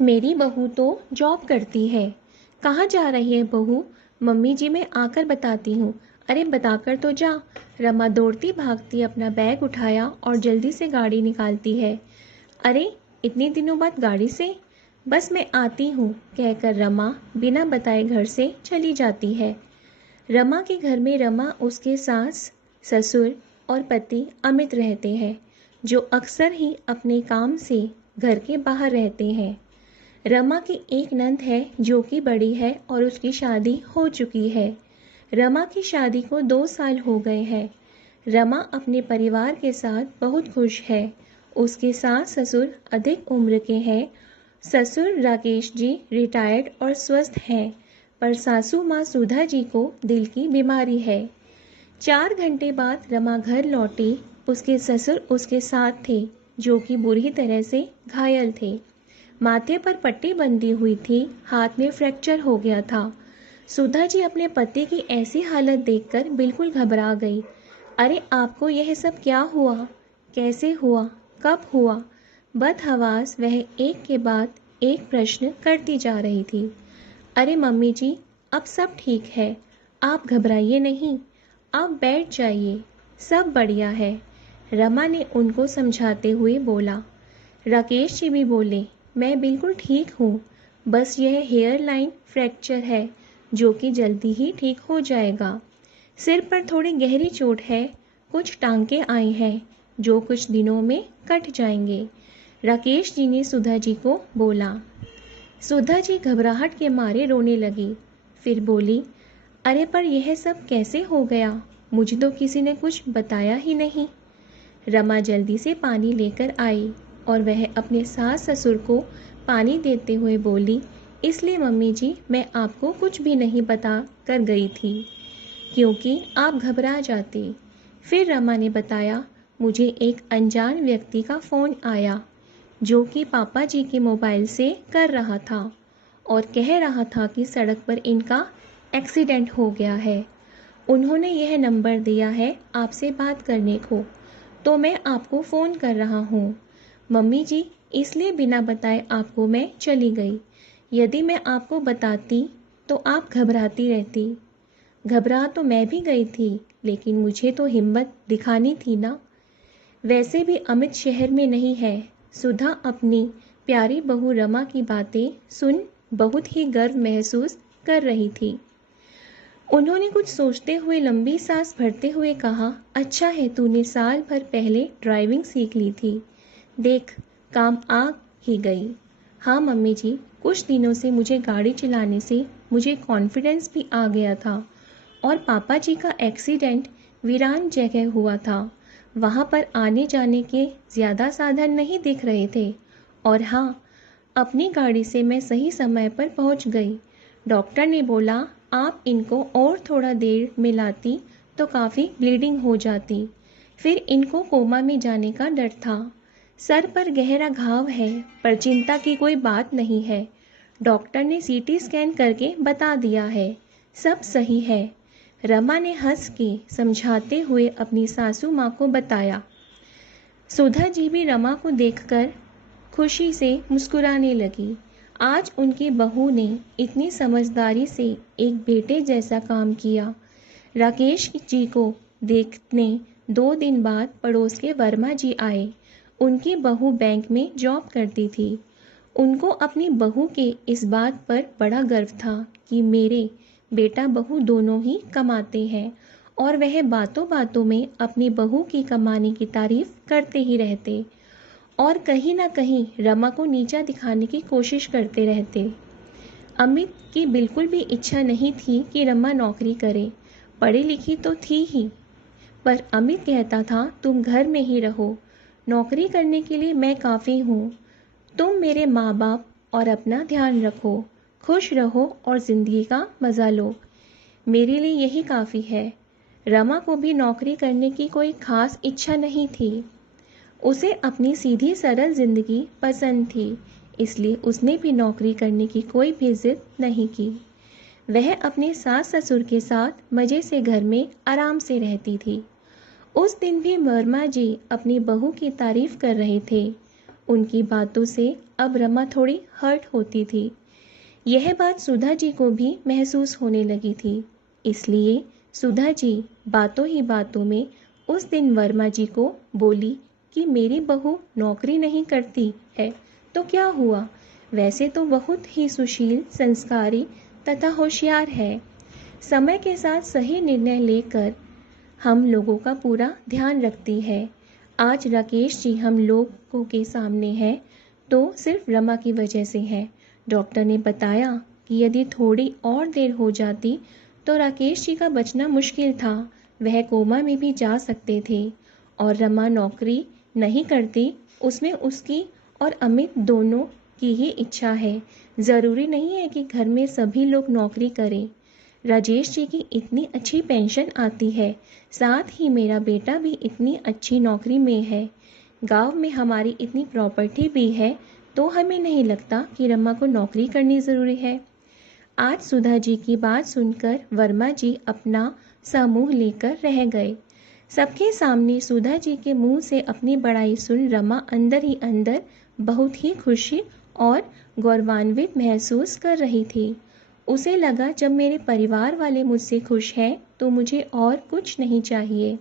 मेरी बहू तो जॉब करती है। कहाँ जा रही है बहू? मम्मी जी मैं आकर बताती हूँ। अरे बताकर तो जा। रमा दौड़ती भागती अपना बैग उठाया और जल्दी से गाड़ी निकालती है। अरे इतने दिनों बाद गाड़ी से? बस मैं आती हूँ कहकर रमा बिना बताए घर से चली जाती है। रमा के घर में रमा, उसके सास, ससुर और पति अमित रहते हैं, जो अक्सर ही अपने काम से घर के बाहर रहते हैं। रमा की एक नंद है जो कि बड़ी है और उसकी शादी हो चुकी है। रमा की शादी को 2 साल हो गए हैं। रमा अपने परिवार के साथ बहुत खुश है। उसके सास ससुर अधिक उम्र के हैं। ससुर राकेश जी रिटायर्ड और स्वस्थ हैं, पर सासू माँ सुधा जी को दिल की बीमारी है। 4 घंटे बाद रमा घर लौटी। उसके ससुर उसके साथ थे, जो कि बुरी तरह से घायल थे। माथे पर पट्टी बंधी हुई थी, हाथ में फ्रैक्चर हो गया था। सुधा जी अपने पति की ऐसी हालत देखकर बिल्कुल घबरा गई। अरे आपको यह सब क्या हुआ? कैसे हुआ? कब हुआ? बदहवास वह एक के बाद एक प्रश्न करती जा रही थी। अरे मम्मी जी, अब सब ठीक है, आप घबराइए नहीं, आप बैठ जाइए, सब बढ़िया है। रमा ने उनको समझाते हुए बोला। राकेश जी भी बोले, मैं बिल्कुल ठीक हूँ, बस यह हेयर लाइन फ्रैक्चर है, जो कि जल्दी ही ठीक हो जाएगा। सिर पर थोड़ी गहरी चोट है, कुछ टांके आए हैं, जो कुछ दिनों में कट जाएंगे। राकेश जी ने सुधा जी को बोला। सुधा जी घबराहट के मारे रोने लगी। फिर बोली, अरे पर यह सब कैसे हो गया? मुझे तो किसी ने कुछ बताया ही नहीं। रमा जल्दी से पानी लेकर आई और वह अपने सास ससुर को पानी देते हुए बोली, इसलिए मम्मी जी मैं आपको कुछ भी नहीं बता कर गई थी, क्योंकि आप घबरा जाती। फिर रमा ने बताया, मुझे एक अनजान व्यक्ति का फ़ोन आया, जो कि पापा जी के मोबाइल से कर रहा था और कह रहा था कि सड़क पर इनका एक्सीडेंट हो गया है। उन्होंने यह नंबर दिया है आपसे बात करने को, तो मैं आपको फ़ोन कर रहा हूँ। मम्मी जी, इसलिए बिना बताए आपको मैं चली गई। यदि मैं आपको बताती तो आप घबराती रहती। घबरा तो मैं भी गई थी, लेकिन मुझे तो हिम्मत दिखानी थी ना। वैसे भी अमित शहर में नहीं है। सुधा अपनी प्यारी बहू रमा की बातें सुन बहुत ही गर्व महसूस कर रही थी। उन्होंने कुछ सोचते हुए लंबी सांस भरते हुए कहा, अच्छा है तूने साल भर पहले ड्राइविंग सीख ली थी। देख, काम आ ही गई। हाँ मम्मी जी, कुछ दिनों से मुझे गाड़ी चलाने से मुझे कॉन्फिडेंस भी आ गया था। और पापा जी का एक्सीडेंट वीरान जगह हुआ था, वहाँ पर आने जाने के ज़्यादा साधन नहीं दिख रहे थे। और हाँ, अपनी गाड़ी से मैं सही समय पर पहुँच गई। डॉक्टर ने बोला, आप इनको और थोड़ा देर में लाती तो काफ़ी ब्लीडिंग हो जाती। फिर इनको कोमा में जाने का डर था। सर पर गहरा घाव है, पर चिंता की कोई बात नहीं है। डॉक्टर ने सीटी स्कैन करके बता दिया है, सब सही है। रमा ने हंस के समझाते हुए अपनी सासू माँ को बताया। सुधा जी भी रमा को देखकर खुशी से मुस्कुराने लगी। आज उनकी बहू ने इतनी समझदारी से एक बेटे जैसा काम किया। राकेश जी को देखने 2 दिन बाद पड़ोस के वर्मा जी आए। उनकी बहू बैंक में जॉब करती थी। उनको अपनी बहू के इस बात पर बड़ा गर्व था कि मेरे बेटा बहू दोनों ही कमाते हैं, और वह बातों बातों में अपनी बहू की कमाने की तारीफ करते ही रहते और कहीं ना कहीं रमा को नीचा दिखाने की कोशिश करते रहते। अमित की बिल्कुल भी इच्छा नहीं थी कि रमा नौकरी करे, पढ़ी लिखी तो थी ही, पर अमित कहता था तुम घर में ही रहो, नौकरी करने के लिए मैं काफ़ी हूँ। तुम मेरे माँ बाप और अपना ध्यान रखो, खुश रहो और ज़िंदगी का मज़ा लो, मेरे लिए यही काफ़ी है। रमा को भी नौकरी करने की कोई खास इच्छा नहीं थी। उसे अपनी सीधी सरल ज़िंदगी पसंद थी, इसलिए उसने भी नौकरी करने की कोई भी जिद नहीं की। वह अपने सास ससुर के साथ मज़े से घर में आराम से रहती थी। उस दिन भी वर्मा जी अपनी बहू की तारीफ कर रहे थे। उनकी बातों से अब रमा थोड़ी हर्ट होती थी। यह बात सुधा जी को भी महसूस होने लगी थी। इसलिए सुधा जी बातों ही बातों में उस दिन वर्मा जी को बोली कि मेरी बहू नौकरी नहीं करती है तो क्या हुआ, वैसे तो बहुत ही सुशील, संस्कारी तथा होशियार है। समय के साथ सही निर्णय लेकर हम लोगों का पूरा ध्यान रखती है। आज राकेश जी हम लोगों के सामने है तो सिर्फ रमा की वजह से है। डॉक्टर ने बताया कि यदि थोड़ी और देर हो जाती तो राकेश जी का बचना मुश्किल था, वह कोमा में भी जा सकते थे। और रमा नौकरी नहीं करती, उसमें उसकी और अमित दोनों की ही इच्छा है। ज़रूरी नहीं है कि घर में सभी लोग नौकरी करें। राजेश जी की इतनी अच्छी पेंशन आती है, साथ ही मेरा बेटा भी इतनी अच्छी नौकरी में है, गांव में हमारी इतनी प्रॉपर्टी भी है, तो हमें नहीं लगता कि रमा को नौकरी करनी ज़रूरी है। आज सुधा जी की बात सुनकर वर्मा जी अपना सा मुँह लेकर रह गए। सबके सामने सुधा जी के मुंह से अपनी बड़ाई सुन रमा अंदर ही अंदर बहुत ही खुशी और गौरवान्वित महसूस कर रही थी। उसे लगा जब मेरे परिवार वाले मुझसे खुश हैं तो मुझे और कुछ नहीं चाहिए।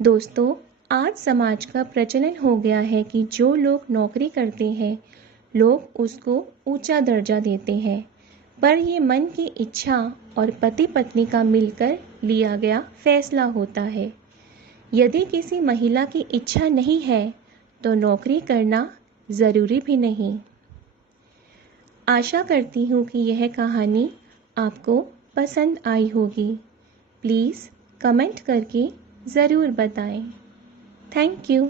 दोस्तों, आज समाज का प्रचलन हो गया है कि जो लोग नौकरी करते हैं लोग उसको ऊंचा दर्जा देते हैं, पर ये मन की इच्छा और पति पत्नी का मिलकर लिया गया फैसला होता है। यदि किसी महिला की इच्छा नहीं है तो नौकरी करना ज़रूरी भी नहीं। आशा करती हूँ कि यह कहानी आपको पसंद आई होगी। प्लीज़ कमेंट करके ज़रूर बताएं। Thank you.